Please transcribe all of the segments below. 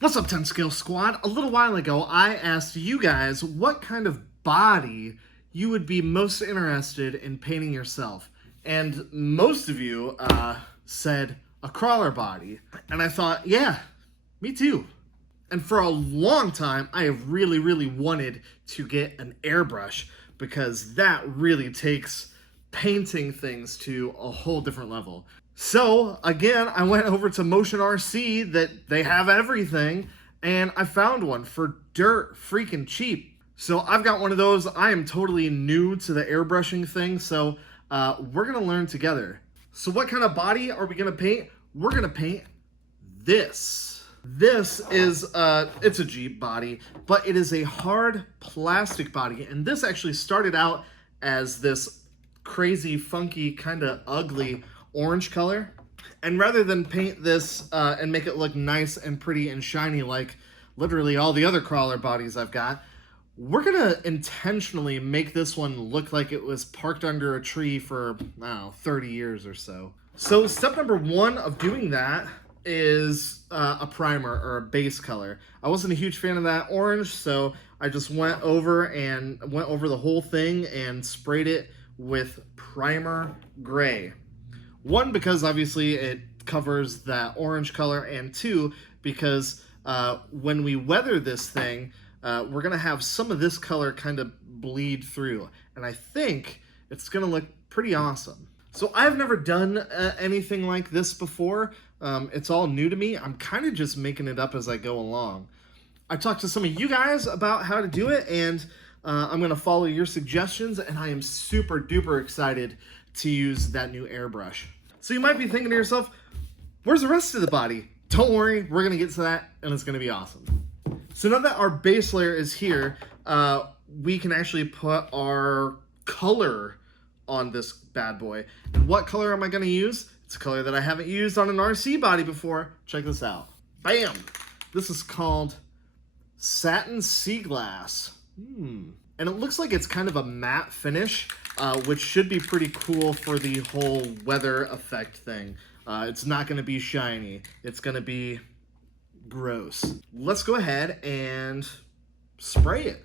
What's up, 10 Skill Squad? A little while ago, I asked you guys what kind of body you would be most interested in painting yourself. And most of you said a crawler body. And I thought, yeah, me too. And for a long time, I have really wanted to get an airbrush because that really takes painting things to a whole different level. So, again, I went over to Motion RC that they have everything, and I found one for dirt freaking cheap. So I've got one of those. I am totally new to the airbrushing thing, so we're going to learn together. So what kind of body are we going to paint? We're going to paint this. This is, it's a Jeep body, but it is a hard plastic body, and this actually started out as this crazy, funky, kind of ugly orange color. And rather than paint this and make it look nice and pretty and shiny like literally all the other crawler bodies I've got, we're gonna intentionally make this one look like it was parked under a tree for, I don't know, 30 years or so. So step number one of doing that is a primer or a base color. I wasn't a huge fan of that orange, so I just went over the whole thing and sprayed it with primer gray. One, because obviously it covers that orange color, and two, because when we weather this thing, we're going to have some of this color kind of bleed through, and I think it's going to look pretty awesome. So I've never done anything like this before. It's all new to me. I'm kind of just making it up as I go along. I talked to some of you guys about how to do it, and I'm going to follow your suggestions, and I am super duper excited to use that new airbrush. So you might be thinking to yourself, where's the rest of the body? Don't worry, we're going to get to that, and it's going to be awesome. So now that our base layer is here, we can actually put our color on this bad boy. And what color am I going to use? It's a color that I haven't used on an RC body before. Check this out. Bam! This is called Satin Sea Glass. And it looks like it's kind of a matte finish, which should be pretty cool for the whole weather effect thing. It's not going to be shiny. It's going to be gross. Let's go ahead and spray it.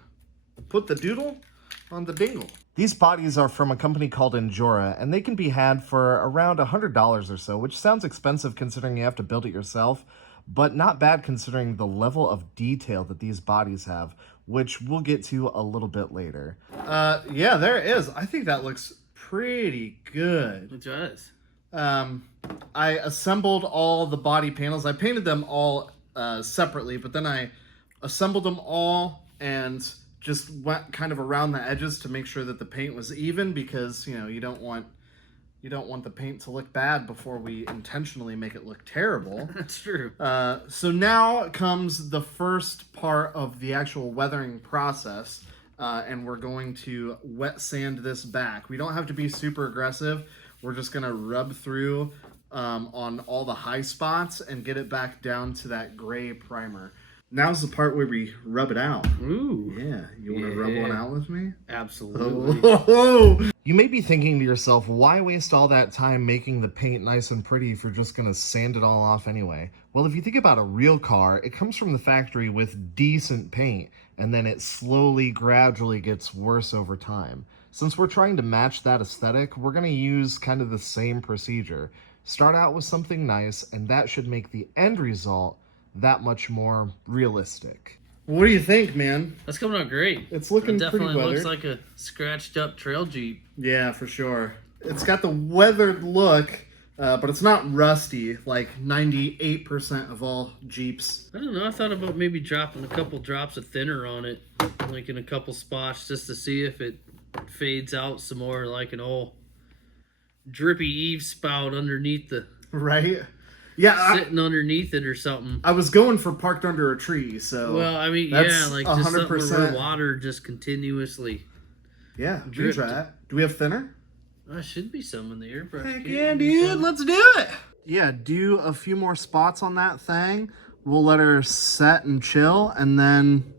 Put the doodle on the dingle. These bodies are from a company called Endura, and they can be had for around $100 or so, which sounds expensive considering you have to build it yourself, but not bad considering the level of detail that these bodies have, which we'll get to a little bit later. Yeah, there it is. I think that looks pretty good. It does. I assembled all the body panels. I painted them all separately, but then I assembled them all and just went kind of around the edges to make sure that the paint was even, because you don't want the paint to look bad before we intentionally make it look terrible. That's true. So now comes the first part of the actual weathering process, and we're going to wet sand this back. We don't have to be super aggressive. We're just going to rub through on all the high spots and get it back down to that gray primer. Now's the part where we rub it out. Ooh. Yeah. You want to rub one out with me? Absolutely. Oh. You may be thinking to yourself, why waste all that time making the paint nice and pretty if you're just going to sand it all off anyway? Well, if you think about a real car, it comes from the factory with decent paint, and then it slowly, gradually gets worse over time. Since we're trying to match that aesthetic, we're going to use kind of the same procedure. Start out with something nice, and that should make the end result that much more realistic. What do you think, man? That's coming out great. It's looking pretty weathered. Definitely looks like a scratched up trail Jeep. Yeah, for sure. It's got the weathered look, but it's not rusty like 98% of all Jeeps. I don't know. I thought about maybe dropping a couple drops of thinner on it, like in a couple spots, just to see if it fades out some more, like an old drippy eave spout underneath the... Right? Yeah, sitting underneath it or something. I was going for parked under a tree, so... Well, I mean, yeah, like just something where water just continuously... Yeah, we can try that. Do we have thinner? There should be some in the airbrush. Heck yeah, dude, let's do it! Yeah, do a few more spots on that thing. We'll let her set and chill, and then...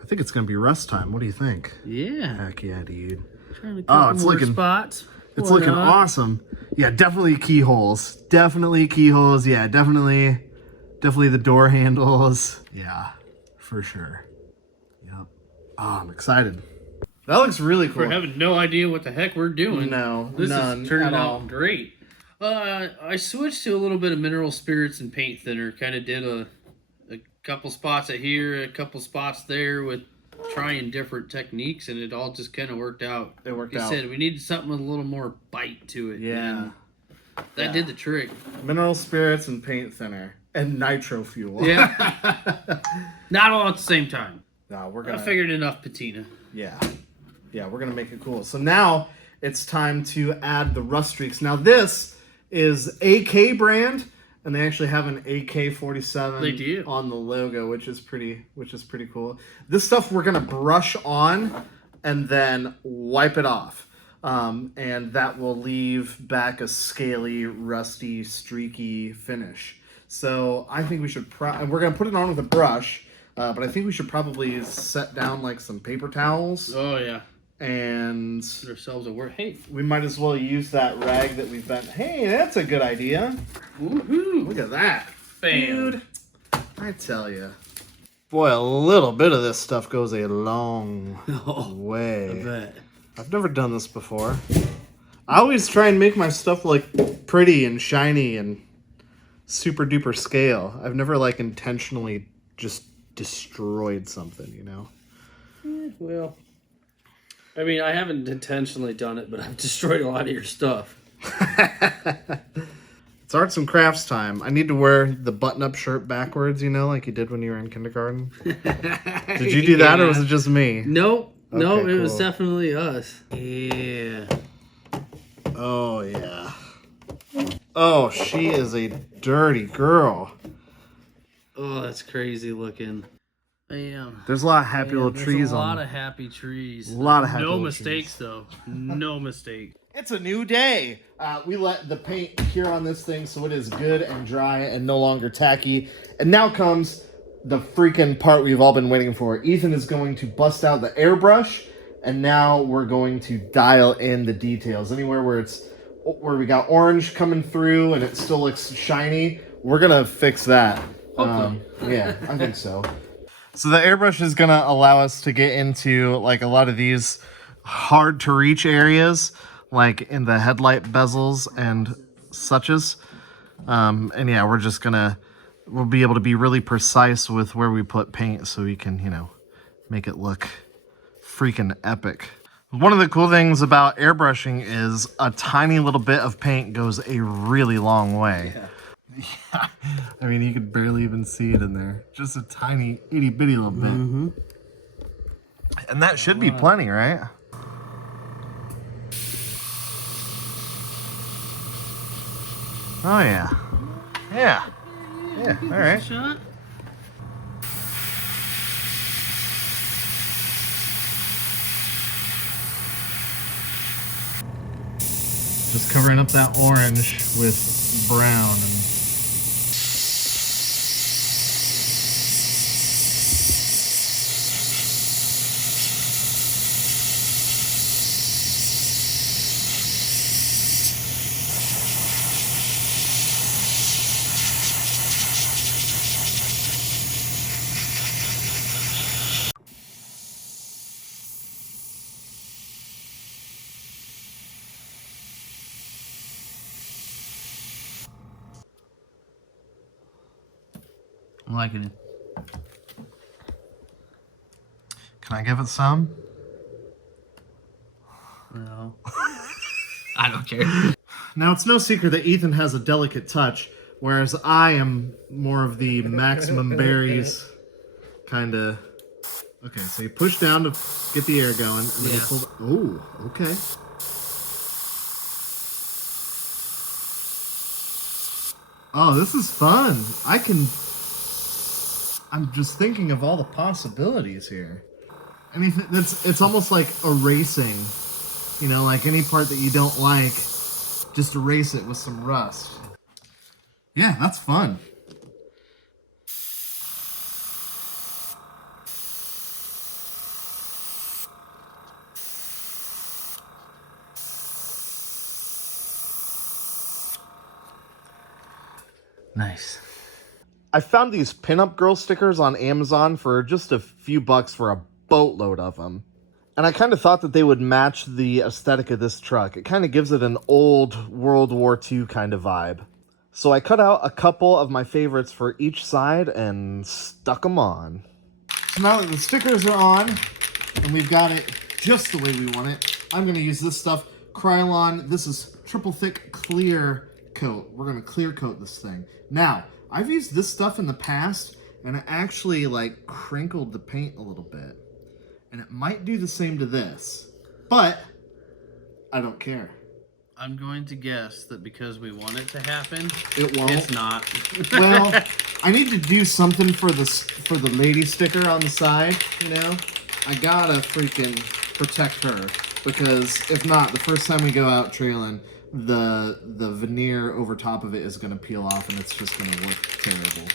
I think it's going to be rest time. What do you think? Yeah. Heck yeah, dude. It's looking spots. It's looking awesome. Yeah, definitely keyholes. Definitely keyholes. Yeah, definitely Definitely the door handles. Yeah, for sure. Yep. Oh, I'm excited. That looks really cool. We're having no idea what the heck we're doing. No, This none is turning at out all. great. I switched to a little bit of mineral spirits and paint thinner. Kind of did a couple spots at here, a couple spots there with trying different techniques, and it all just kind of worked out. It worked Like out. I said, we needed something with a little more bite to it. Yeah. And that did the trick. Mineral spirits and paint thinner. And nitro fuel. Yeah. Not all at the same time. No, we're I gonna. figured enough patina. Yeah. Yeah, we're gonna make it cool. So now it's time to add the rust streaks. Now this is AK brand, and they actually have an AK-47 They do. on the logo, which is pretty cool. This stuff we're gonna brush on and then wipe it off. And that will leave back a scaly, rusty, streaky finish. So I think we should and we're gonna put it on with a brush, but I think we should probably set down like some paper towels. Oh yeah. And Get ourselves a word. Hey. we might as well use that rag that we've bent. Hey, that's a good idea. Woohoo. Look at that. Bam. Dude, I tell you. Boy, a little bit of this stuff goes a long way. I bet. I've never done this before. I always try and make my stuff like pretty and shiny and super duper scale. I've never like intentionally just destroyed something, you know? Well, I mean, I haven't intentionally done it, but I've destroyed a lot of your stuff. It's arts and crafts time. I need to wear the button-up shirt backwards, you know, like you did when you were in kindergarten. Did you do that, or was it just me? Nope. No, Okay, it was cool. definitely us. Yeah. Oh, yeah. Oh, she is a dirty girl. Oh, that's crazy looking. Damn. There's a lot of happy little There's trees a on lot of happy trees. A lot of happy No little mistakes, trees. though. No mistake. It's a new day. We let the paint cure on this thing so it is good and dry and no longer tacky. And now comes the freaking part we've all been waiting for. Ethan is going to bust out the airbrush, and now we're going to dial in the details. Anywhere where we got orange coming through and it still looks shiny, we're gonna fix that. Yeah, I think so. So the airbrush is gonna allow us to get into like a lot of these hard to reach areas, like in the headlight bezels and suches. And yeah, we'll be able to be really precise with where we put paint so we can, you know, make it look freaking epic. One of the cool things about airbrushing is a tiny little bit of paint goes a really long way. Yeah. I mean, you could barely even see it in there. Just a tiny itty bitty little bit. Mm-hmm. And that should be plenty, right? Oh, yeah. Yeah. Yeah, all right. Shot. Just covering up that orange with brown. And I'm liking it. can I give it some? No. I don't care. Now, it's no secret that Ethan has a delicate touch, whereas I am more of the maximum berries kind of. Okay, so you push down to get the air going, and then you pull. Oh, okay. Oh, this is fun. I'm just thinking of all the possibilities here. I mean, it's almost like erasing. You know, like any part that you don't like, just erase it with some rust. Yeah, that's fun. Nice. I found these pinup girl stickers on Amazon for just a few bucks for a boatload of them. And I kind of thought that they would match the aesthetic of this truck. It kind of gives it an old World War II kind of vibe. So I cut out a couple of my favorites for each side and stuck them on. So now that the stickers are on, and we've got it just the way we want it, I'm going to use this stuff, Krylon. This is triple thick clear coat. We're going to clear coat this thing. Now, I've used this stuff in the past, and it actually like crinkled the paint a little bit. And it might do the same to this, but I don't care. I'm going to guess that because we want it to happen, it won't. It's not. Well, I need to do something for the lady sticker on the side, you know? I gotta freaking protect her, because if not, the first time we go out trailing, the veneer over top of it is gonna peel off and it's just gonna look terrible.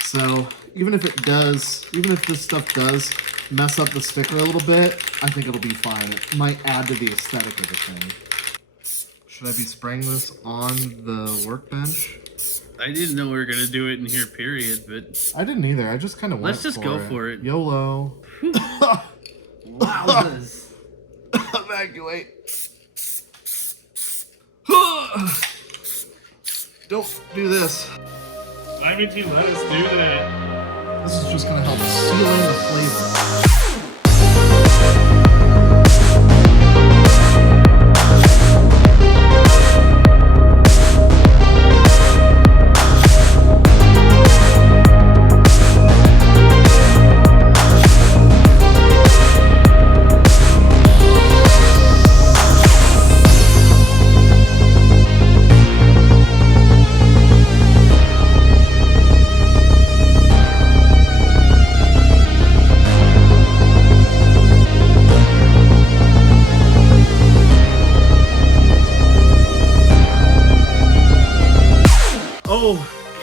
So even if this stuff does mess up the sticker a little bit, I think it'll be fine. It might add to the aesthetic of the thing. Should I be spraying this on the workbench? I didn't know we were gonna do it in here, period. But I didn't either. I just kind of went. Let's just go for it. YOLO. Wowzers. Evacuate. Don't do this. Why would you let us do that? This is just gonna help seal in the flavor.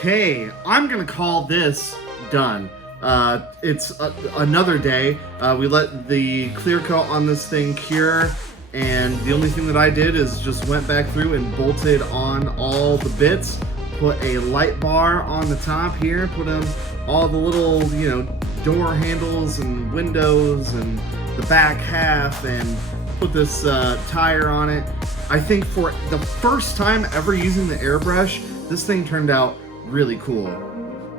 Okay, I'm gonna call this done. It's another day. We let the clear coat on this thing cure, and the only thing that I did is just went back through and bolted on all the bits, put a light bar on the top here, put in all the little, door handles and windows and the back half, and put this tire on it. I think for the first time ever using the airbrush, this thing turned out really cool.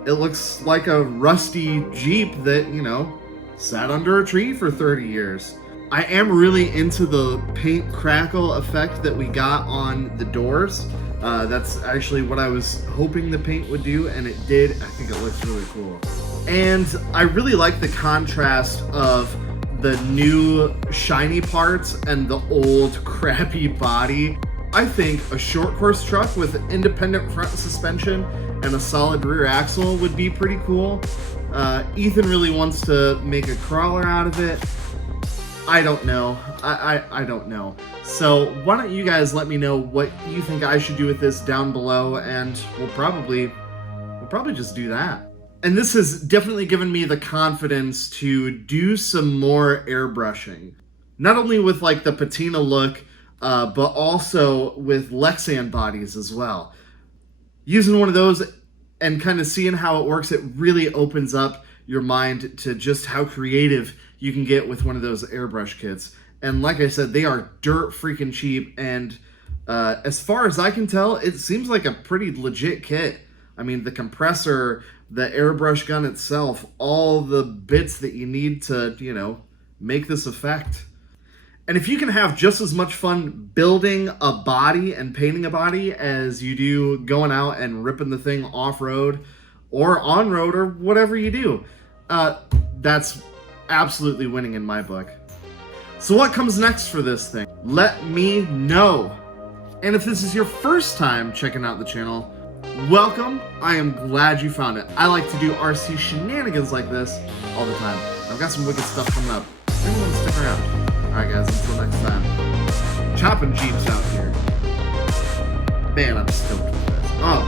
It looks like a rusty Jeep that, sat under a tree for 30 years. I am really into the paint crackle effect that we got on the doors. That's actually what I was hoping the paint would do, and it did. I think it looks really cool. And I really like the contrast of the new shiny parts and the old crappy body. I think a short course truck with independent front suspension and a solid rear axle would be pretty cool. Ethan really wants to make a crawler out of it. I don't know. I don't know. So why don't you guys let me know what you think I should do with this down below, and we'll probably just do that. And this has definitely given me the confidence to do some more airbrushing. Not only with like the Patina look, but also with Lexan bodies as well. Using one of those and kind of seeing how it works, it really opens up your mind to just how creative you can get with one of those airbrush kits. And like I said, they are dirt freaking cheap, and as far as I can tell, it seems like a pretty legit kit. I mean, the compressor, the airbrush gun itself, all the bits that you need to, make this effect. And if you can have just as much fun building a body and painting a body as you do going out and ripping the thing off-road or on-road or whatever you do, that's absolutely winning in my book. So what comes next for this thing? Let me know. And if this is your first time checking out the channel, welcome. I am glad you found it. I like to do RC shenanigans like this all the time. I've got some wicked stuff coming up. Maybe you want to stick around. Alright guys, until next time. Chopping Jeeps out here. Man, I'm stoked with this. Oh,